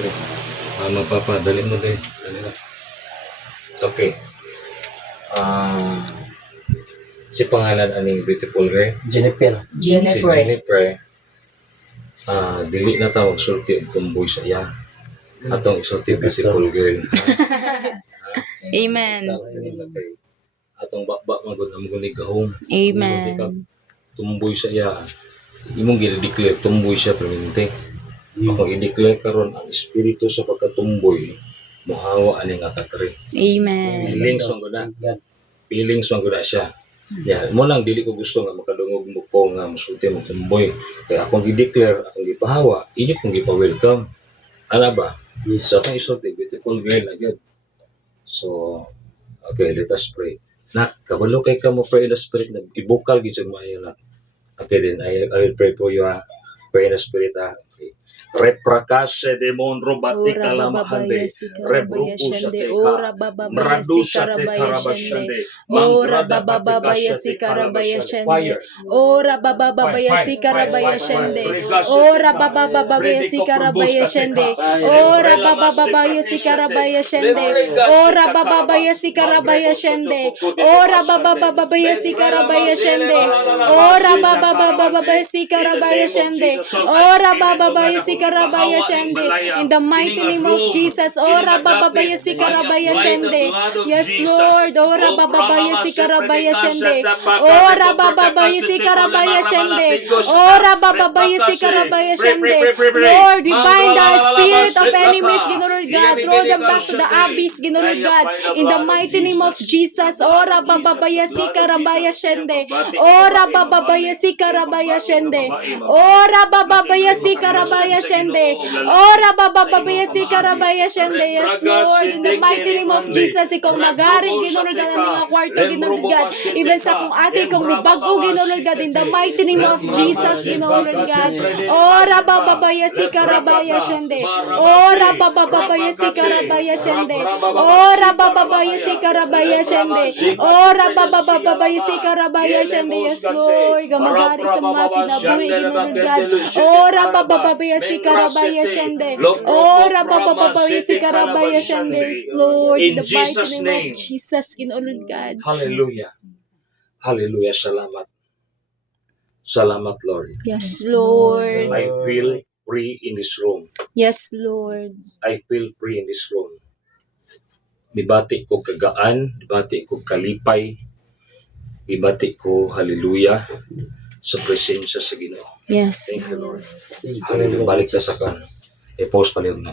Dali. Mama, Papa, dali mo din. Dali na. Okay. Si pangalan aning beautiful girl? Jennifer. Si Jennifer. Dili na tawag sulti og tumboy sa iya. Atong isulti beautiful girl. Amen. Atong bakba magud ang guni gahom. Amen. Tumboy sa iya. Imong gi-declare tumboy siya permanente. Ako i-declare karon ang espiritu sa pagkatumboy mohawa ani nga katri. Amen. Feelings man gud siya. Yeah, mo lang dili ko gusto nga makadungog mo ko nga musulti mo tumboy. Kaya akong gi-declare, akong gipahawa, inyo kong gipa-welcome. Ana ba? So akong isulti, beautiful girl na yun. So, okay, let us pray. Na, kabalo kay ka mo pray in the spirit na ibukal gid mo ayo na. Okay, then I will pray for you. Pray in the spirit. Okay. Reprakashe demon robati kalamahande rebruku ora shateka baba mradusha baya tekarabashande ora baba baya sikarabaya shende ora baba baya sikarabaya shende ora baba baya sikarabaya shende ora baba baya sikarabaya shende ora baba baya sikarabaya shende ora baba baya sikarabaya shende ora baba baya sikarabaya shende ora baba baya Sikarabaya Shende. In the mighty name of Jesus. Ora Bababaya Sikarabaya Shende. Yes, Lord. Ora Bababaya Sikarabaya Shende. Ora Bababaya Sikarabaya Shende. Ora Bababaya Sikarabaya Shende. Lord, we bind the spirit of enemies, Lord God. Throw them back to the abyss, Lord God. In the mighty name of Jesus. Ora Bababaya Sikarabaya Shende. Ora Bababaya Sikarabaya Shende. Ora Bababaya Sikarabaya Shende. Ora bababaya si karabaya shende. Yes, Lord. In the mighty name of Jesus, ikaw nagari, ginunod ka ng mga kwarto, ginunod God. Even sa kung ate, kung bago, ginunod God. In the mighty name of Jesus, ginunod God. Ora bababaya si karabaya shende. Ora bababaya si karabaya shende. Ora bababaya si karabaya shende. Ora bababaya si karabaya shende. Yes, Lord. Gamagari sa mga kinabuhi, ginunod God. Ora bababaya si karabaya shende. Ora bababaya si karabaya shende. Lord, in the mighty name of Jesus, Lord God. Hallelujah. Hallelujah. Salamat. Salamat, Lord. Yes, Lord. I feel free in this room. Yes, Lord. I feel free in this room. Dibati ko kagaan, dibati ko kalipay, dibati ko hallelujah sa presensya sa Ginoo. Yes. Thank you, Lord. Hallelujah. Balik na sa kan. I-post pa rin na.